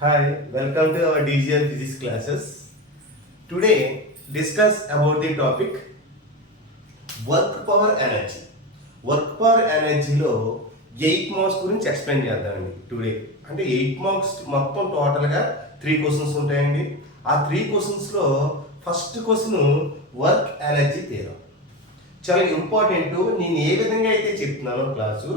Hi, welcome to our DGL physics classes. Today, discuss about the topic work power energy. Work power ఎనర్జీలో 8 marks గురించి explain చేద్దామండి today. అంటే 8 marks మొత్తం టోటల్గా 3 questions ఉంటాయండి. ఆ 3 క్వశ్చన్స్లో first question work energy theorem. చాలా ఇంపార్టెంట్. నేను ఏ విధంగా అయితే చెప్తున్నానో క్లాసు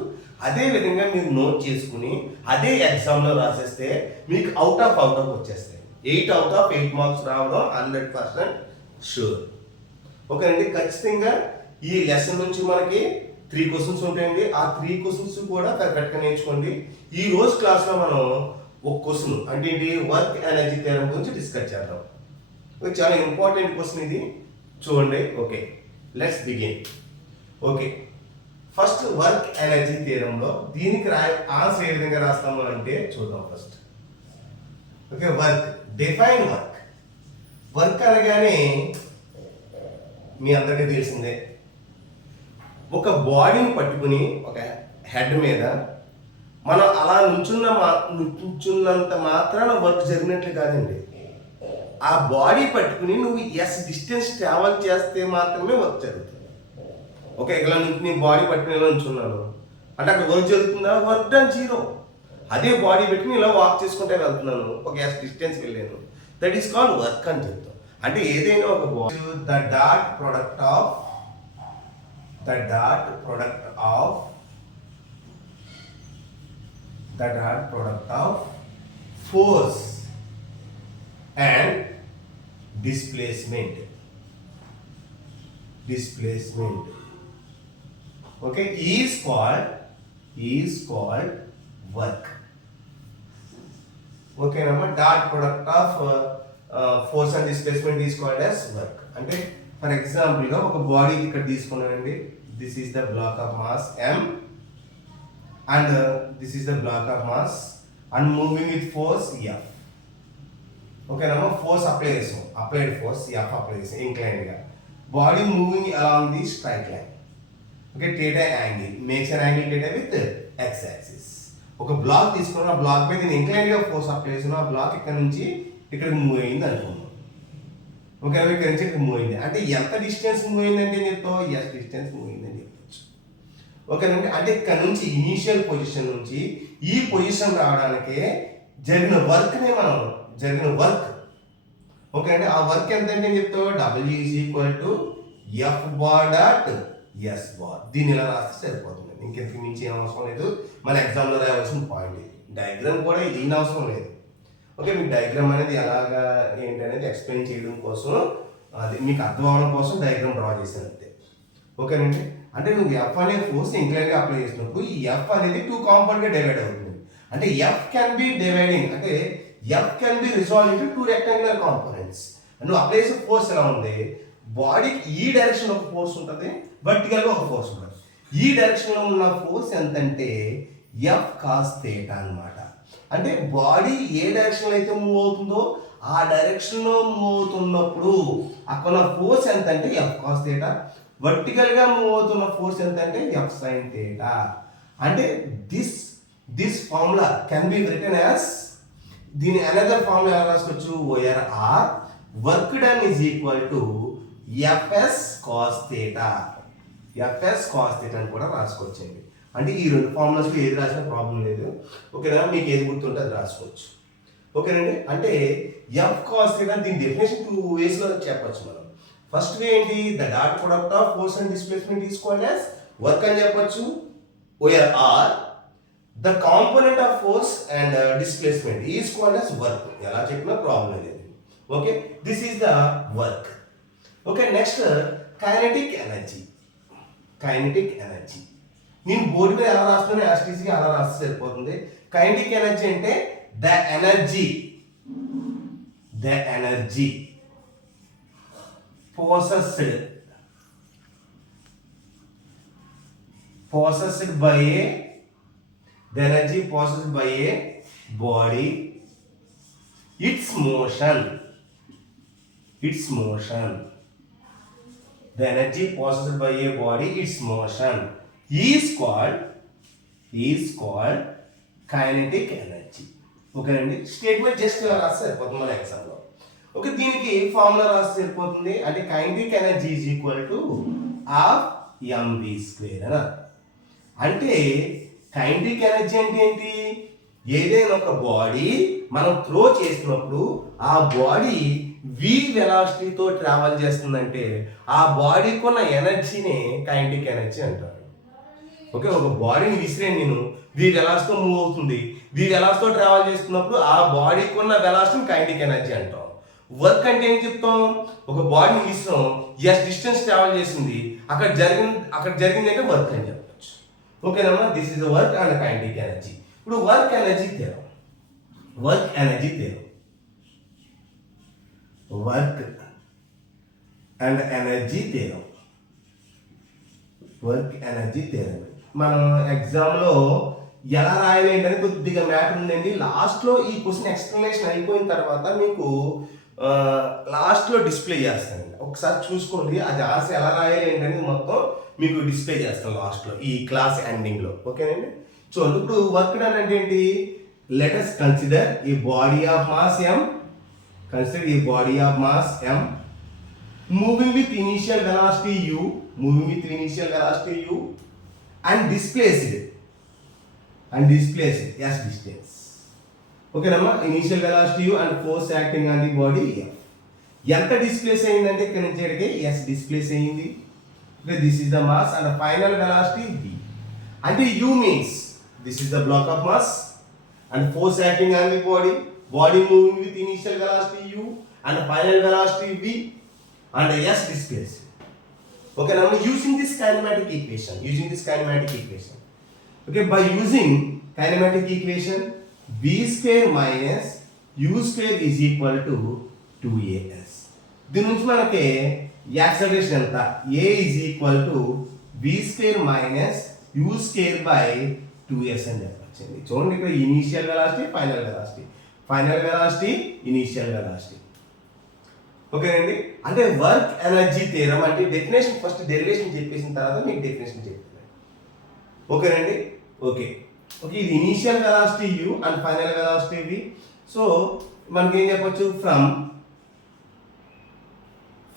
అదే విధంగా మీరు నోట్ చేసుకుని అదే ఎగ్జామ్లో రాసేస్తే మీకు అవుట్ ఆఫ్ వచ్చేస్తాయి. 8 అవుట్ ఆఫ్ 8 మార్క్స్ రావడం 100% షూర్. ఓకేనండి. ఖచ్చితంగా ఈ లెసన్ నుంచి మనకి 3 క్వశ్చన్స్ ఉంటాయండి. ఆ 3 క్వశ్చన్స్ కూడా పర్ఫెక్ట్గా నేర్చుకోండి. ఈ రోజు క్లాస్లో మనం ఒక క్వశ్చన్ అంటే ఏంటి, వర్క్ ఎనర్జీ థియరం గురించి డిస్కస్ చేద్దాం. చాలా ఇంపార్టెంట్ క్వశ్చన్ ఇది, చూడండి. Okay, let's begin. Okay, first work energy థియరంలో దీనికి ఆన్సర్ ఏ విధంగా రాస్తాము అంటే చూద్దాం first. Okay, work define work. Work అనగానే మీ అందరికీ తెలిసిందే, ఒక బాడీని పట్టుకుని ఒక హెడ్ మీద మనం అలా నుంచున్నంత మాత్రాన వర్క్ జరిగినట్లు కాదండి. ఆ బాడీ పట్టుకుని నువ్వు డిస్టెన్స్ ట్రావెల్ చేస్తే మాత్రమే వర్క్ జరుగుతుంది. ఓకే, ఇలా నుంచి నీ బాడీ పట్టుకుని ఇలా నుంచున్నాను అంటే అక్కడ వర్క్ జరుగుతుందా? Work done zero. అదే బాడీ పెట్టుకుని ఇలా వాక్ చేసుకుంటే వెళ్తున్నాను, ఒక డిస్టెన్స్ వెళ్ళాను, దట్ ఈస్ కాల్డ్ వర్క్ అని చెప్తాం. అంటే ఏదైనా ఒక body the dot product of force and displacement. Okay, is called work. Okay, nama dot product of force and displacement is called as work. అంటే ఫర్ ఎగ్జాంపుల్ గా ఒక body ఇక్కడ తీసుకున్నానండి. This is the black of mass m and this is the black of mass and moving with force f. ఓకేనా, force apply చేసాం, applied force F apply చేసాం incline గా. Body moving along the straight line. Okay, theta angle makes an angle theta with X axis. ఒక black తీసుకున్నాం, ఆ black మీద నేను incline గా ఫోర్స్ అప్లై చేసాను, ఆ బ్లాక్ ఇక్కడ నుంచి ఇక్కడికి మూవ్ అయింది అనుకున్నాం. ఓకే, ఇక్కడ నుంచి ఇక్కడ మూవ్ అయింది అంటే ఎంత డిస్టెన్స్ మూవ్ అయిందంటే ఏం చెప్తాం? డిస్టెన్స్ మూవ్ అయిందని చెప్పచ్చు. ఓకేనండి. అంటే ఇక్కడ నుంచి ఇనీషియల్ పొజిషన్ నుంచి ఈ పొజిషన్ రావడానికే జరిగిన వర్క్. ఓకే అండి. ఆ వర్క్ ఎంత అంటే ఏం చెప్తావు? W is equal to F bar dot yes bar. దీన్ని ఇలా రాస్తే సరిపోతుంది, ఇంకెంతకు మించి ఏం అవసరం లేదు. మన ఎగ్జామ్లో రాయాల్సిన పాయింట్ ఇది. డయాగ్రామ్ కూడా దీని అవసరం లేదు. ఓకే, మీకు డయాగ్రామ్ అనేది ఎలాగా ఏంటి అనేది ఎక్స్ప్లెయిన్ చేయడం కోసం, అది మీకు అర్థం అవడం కోసం డయాగ్రామ్ డ్రా చేశాను అంతే. ఓకేనండి. అంటే నువ్వు ఎఫ్ అనే ఫోర్స్ ఇంక్లైన్గా అప్లై చేసినప్పుడు ఈ ఎఫ్ అనేది 2 కాంపౌండ్గా డివైడ్ అవుతుంది. అంటే ఎఫ్ కెన్ బి డివైడింగ్, అంటే F can be resolved into 2 rectangular components. నువ్వు అప్లై చేసే ఫోర్స్ ఎలా ఉంది? బాడీకి ఈ డైరెక్షన్ ఒక ఫోర్స్ ఉంటుంది, వర్టికల్గా ఒక ఫోర్స్ ఉంటుంది. ఈ డైరెక్షన్లో ఉన్న ఫోర్స్ ఎంతంటే F cos theta అన్నమాట. అంటే బాడీ ఏ డైరెక్షన్లో అయితే మూవ్ అవుతుందో ఆ డైరెక్షన్లో మూవ్ అవుతున్నప్పుడు అక్కడ ఫోర్స్ ఎంతంటే F cos theta. వర్టికల్గా మూవ్ అవుతున్న ఫోర్స్ ఎంతంటే F sin theta. అంటే this formula can be written as, దీని అనదర్ ఫార్మ్ ఎలా రాసుకోవచ్చు? OR work done is equal to FS cos theta. అని కూడా రాసుకోవచ్చండి. అంటే ఈ 2 ఫార్ములాస్లో ఏది రాసినా ప్రాబ్లం లేదు. ఓకేనా, మీకు ఏది గుర్తుంటే అది రాసుకోవచ్చు. ఓకేనండి. అంటే F cos theta దీని డెఫినేషన్ 2 వేస్లో చెప్పచ్చు మనం. ఫస్ట్ వే ఏంటి? The dot product of force and displacement is called as work అని చెప్పచ్చు. OR the component of force and displacement is called as work. ఎలా చెప్పినా ప్రాబ్లం లేదు. Okay, this is the work. Okay, next kinetic energy. నేను board మీద ఎలా రాస్తున్నాను యాస్టీసీగా అలా రాస్తే సరిపోతుంది. కైనెటిక్ ఎనర్జీ అంటే the energy possessed by a the energy possessed by a body, its motion. The energy possessed by a body, its motion is called kinetic energy. ఓకేనండి. Statement just రాస్తే సరిపోతుంది మన ఎగ్జామ్లో. ఓకే, దీనికి ఫార్ములా రాస్తే సరిపోతుంది. అంటే kinetic energy is equal to half m v square అని అర్థం. అంటే కైనెటిక్ ఎనర్జీ అంటే ఏంటి? ఏదైనా ఒక బాడీ మనం త్రో చేసినప్పుడు ఆ బాడీ v వెలాసిటీతో ట్రావెల్ చేస్తుందంటే ఆ బాడీకి ఉన్న ఎనర్జీనే కైనెటిక్ ఎనర్జీ అంటారు. ఓకే, ఒక బాడీని విసిరే నేను v వెలాసిటీతో మూవ్ అవుతుంది, v వెలాసిటీతో ట్రావెల్ చేస్తున్నప్పుడు ఆ బాడీకి ఉన్న వెలాసిటీని కైనెటిక్ ఎనర్జీ అంటాం. వర్క్ అంటే ఏం చెప్తాం? ఒక బాడీని విసిరాం, ఎస్ డిస్టెన్స్ ట్రావెల్ చేసింది, అక్కడ జరిగింది అంటే వర్క్ అని చెప్పచ్చు. ఓకేనమ్మా, this is work and kinetic energy. ఇప్పుడు work energy theorem, work energy theorem, work and energy theorem, work energy theorem. మనం ఎగ్జామ్లో ఎలా రాయాలి ఏంటని కొద్దిగా మ్యాటర్ ఉందండి. లాస్ట్లో ఈ క్వశ్చన్ ఎక్స్ప్లెనేషన్ అయిపోయిన తర్వాత మీకు లాస్ట్లో డిస్ప్లే చేస్తానండి. ఒకసారి చూసుకోండి, అది ఆన్సర్ ఎలా రాయాలి ఏంటనేది మొత్తం మీకు డిస్ప్లే చేస్తాను లాస్ట్లో ఈ క్లాస్ ఎండింగ్లో. ఓకేనండి. చూడండి, ఇప్పుడు వర్క్ డన్ అంటే ఏంటి? Let us consider A body of mass m, consider A body of mass m moving with initial velocity u, moving with initial velocity u and displaced s distance. ఓకేనమ్మా, initial velocity u and force acting on the body f. ఎంత displays అయిందంటే ఇక్కడ నుంచి ఇక్కడికి s displays అయింది. This is the mass and final velocity v. అంటే u means this is the block of mass and force acting on the body moving with initial velocity u and final velocity v and s displaced. Okay, now using this kinematic equation, okay, by using kinematic equation v square minus u square is equal to 2as. దీని నుంచి మనకి acceleration ఎంత? a is equal to v square minus u square by 2s అని చెప్పచ్చండి. చూడండి, ఇక్కడ initial velocity, final velocity, initial velocity. ఓకేనండి. అంటే వర్క్ ఎనర్జీ థియరం అంటే డెఫినేషన్ ఫస్ట్ డెరివేషన్ చెప్పేసిన తర్వాత మీకు డెఫినేషన్ చెప్తున్నాను. ఓకేనండి. ఓకే, ఇది initial velocity u and final velocity v. So మనకి ఏం చెప్పొచ్చు?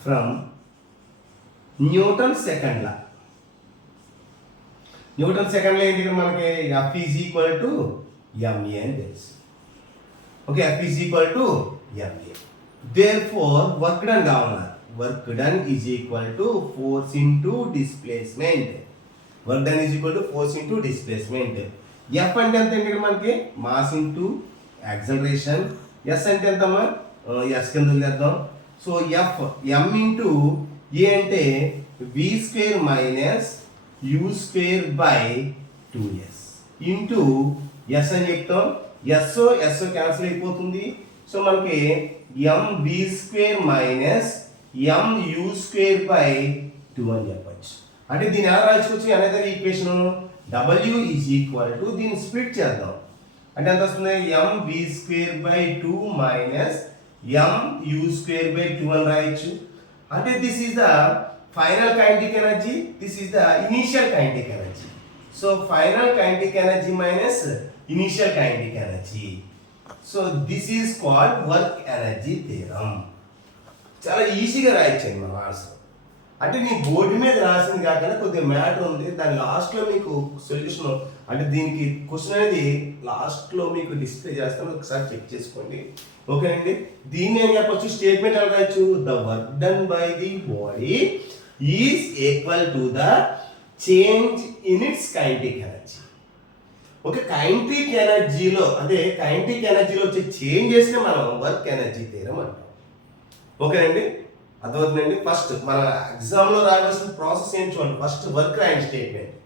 From Newton second law, Newton second లో ఏంటి మనకి F is equal to ma అని తెలుసు. ఓకే, F is equal to ma. Therefore work done కావాలి, work done is equal to force into displacement. Work done is equal to force into displacement. F అంటే ఎంత ఏంటి మనకి? Mass into acceleration. S అంటే ఎంతమ్మా? S కింద వదిలేద్దాం. సో m ఇంటూ a అంటే v square minus u square by 2s into s అని చెప్తాం. s క్యాన్సిల్ అయిపోతుంది. సో మనకి mv square minus mu square by 2 అని చెప్పచ్చు. అంటే దీన్ని ఎలా రాసుకోవచ్చు? Another equation w is equal to, దీన్ని స్ప్లిట్ చేద్దాం. అంటే ఎంత వస్తుంది? mv square by 2 minus mu square by 2 అని రాయొచ్చు. అంటే this is the final kinetic energy, this is the initial kinetic energy. So final kinetic energy minus initial kinetic energy. So this is called work energy theorem. చాలా ఈజీగా రాయొచ్చండి మన answer. అంటే నీ board మీద రాసింది కాకుండా కొద్దిగా మ్యాటర్ ఉంది, దాని లాస్ట్లో మీకు సొల్యూషన్, అంటే దీనికి క్వశ్చన్ అనేది లాస్ట్లో మీకు డిస్ప్లే చేస్తాను, ఒకసారి చెక్ చేసుకోండి. ఓకేనండి. దీన్ని ఏం చెప్పొచ్చు? స్టేట్మెంట్ ఎలా రాయొచ్చు? The work done by the body is equal to the change in its kinetic energy. Okay, kinetic ఎనర్జీలో అంటే కైనెటిక్ ఎనర్జీలో వచ్చే చేంజెస్ని మనం వర్క్ ఎనర్జీ థియరం అంటాం. ఓకేనండి, అర్థమవుతుందండి. ఫస్ట్ మన ఎగ్జామ్లో రాయాల్సిన ప్రాసెస్ ఏంటి చూడండి. ఫస్ట్ వర్క్ రాయండి, స్టేట్మెంట్,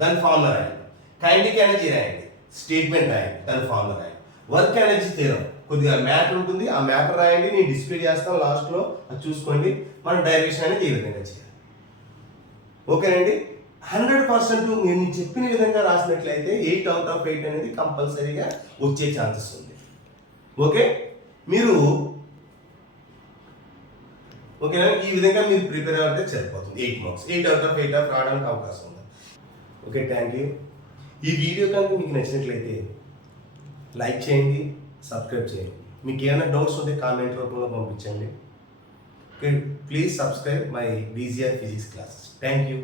దాని ఫార్ములా రాయండి. కైనెటిక్ ఎనర్జీ రాయండి, స్టేట్మెంట్ రాయండి, దాని ఫార్ములా రాయండి. వర్క్ ఎనర్జీ థియరం కొద్దిగా మ్యాటర్ ఉంటుంది, ఆ మ్యాటర్ రాయండి, నేను డిస్ప్లే చేస్తాను లాస్ట్లో, అది చూసుకోండి. మనం డైరెక్షన్ అనేది ఏ విధంగా చేయాలి. ఓకేనండి. 100% నేను చెప్పిన విధంగా రాసినట్లయితే 8 out of 8 అనేది కంపల్సరీగా వచ్చే ఛాన్సెస్ ఉంది. ఓకే, మీరు ఓకేనా? ఈ విధంగా మీరు ప్రిపేర్ అయితే సరిపోతుంది. 8 marks, 8 out of 8 రావడానికి అవకాశం ఉంది. Okay, thank you. ఈ వీడియో కనుక మీకు నచ్చినట్లయితే లైక్ చేయండి, సబ్స్క్రైబ్ చేయండి. మీకు ఏమైనా డౌట్స్ ఉంటే కామెంట్ రూపంలో పంపించండి. Okay, please subscribe my DGR physics classes. Thank you.